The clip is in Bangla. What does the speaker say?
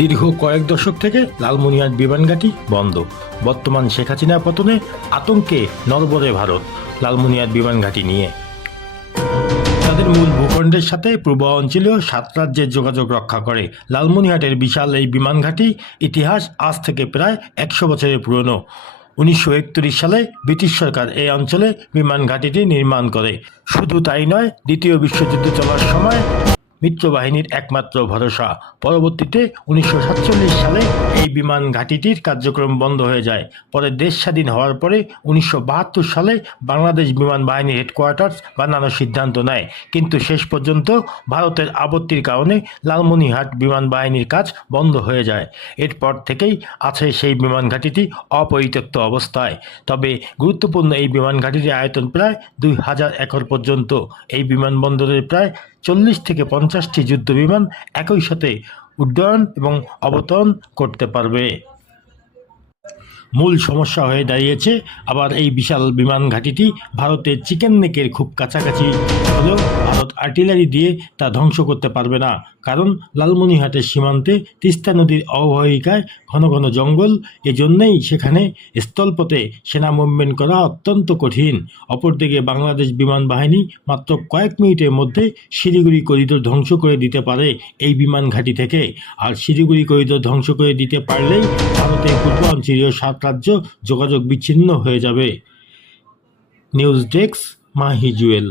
দীর্ঘ কয়েক দশক থেকে লালমনিরহাট বিমানঘাটি বন্ধ। বর্তমান শেখ হাসিনা পতনে আতঙ্কে নরবরে ভারত লালমনিরহাট বিমানঘাটি নিয়ে। তাদের মূল ভূখণ্ডের সাথে পূর্ব অঞ্চলেও সাত রাজ্যের যোগাযোগ রক্ষা করে। লালমনিরহাটের বিশাল এই বিমানঘাটি ইতিহাস আজ থেকে প্রায় একশো বছরের পুরনো। উনিশশো একত্রিশ সালে ব্রিটিশ সরকার এই অঞ্চলে বিমান ঘাঁটিটি নির্মাণ করে। শুধু তাই নয়, দ্বিতীয় বিশ্বযুদ্ধ চলার সময় মিত্রবাহিনীর একমাত্র ভরসা। পরবর্তীতে উনিশশো সাতচল্লিশ সালে বিমান ঘাঁটিটির কার্যক্রম বন্ধ হয়ে যায়। পরে দেশ স্বাধীন হওয়ার পরে উনিশশো বাহাত্তর সালে বাংলাদেশ বিমান বাহিনীর হেডকোয়ার্টার্স বানানোর সিদ্ধান্ত নেয়। কিন্তু শেষ পর্যন্ত ভারতের আপত্তির কারণে লালমনিহাট বিমান বাহিনীর কাজ বন্ধ হয়ে যায়। এরপর থেকেই আছে সেই বিমান ঘাঁটিটি অপরিত্যক্ত অবস্থায়। তবে গুরুত্বপূর্ণ এই বিমান ঘাঁটিটির আয়তন প্রায় দুই হাজার একর পর্যন্ত। এই বিমানবন্দরের প্রায় চল্লিশ থেকে পঞ্চাশটি যুদ্ধ বিমান একই সাথে উড্ডয়ন এবং অবতরণ করতে পারবে। মূল সমস্যা হয়ে দাঁড়িয়েছে। আবার এই বিশাল বিমান ঘাঁটিটি ভারতের চিকেন নেকের খুব কাছাকাছি হলেও ভারত আর্টিলারি দিয়ে তা ধ্বংস করতে পারবে না। কারণ লালমনিহাটের সীমান্তে তিস্তা নদীর অববাহিকায় ঘন ঘন জঙ্গল। এজন্যই সেখানে স্থলপথে সেনা মুভমেন্ট করা অত্যন্ত কঠিন। অপরদিকে বাংলাদেশ বিমান বাহিনী মাত্র কয়েক মিনিটের মধ্যে শিলিগুড়ি করিডোর ধ্বংস করে দিতে পারে এই বিমান ঘাঁটি থেকে। আর শিলিগুড়ি করিডোর ধ্বংস করে দিতে পারলেই ভারতের পূর্ব অঞ্চলীয় সাত রাজ্য যোগাযোগ বিচ্ছিন্ন হয়ে যাবে। News desk Mahi Jewel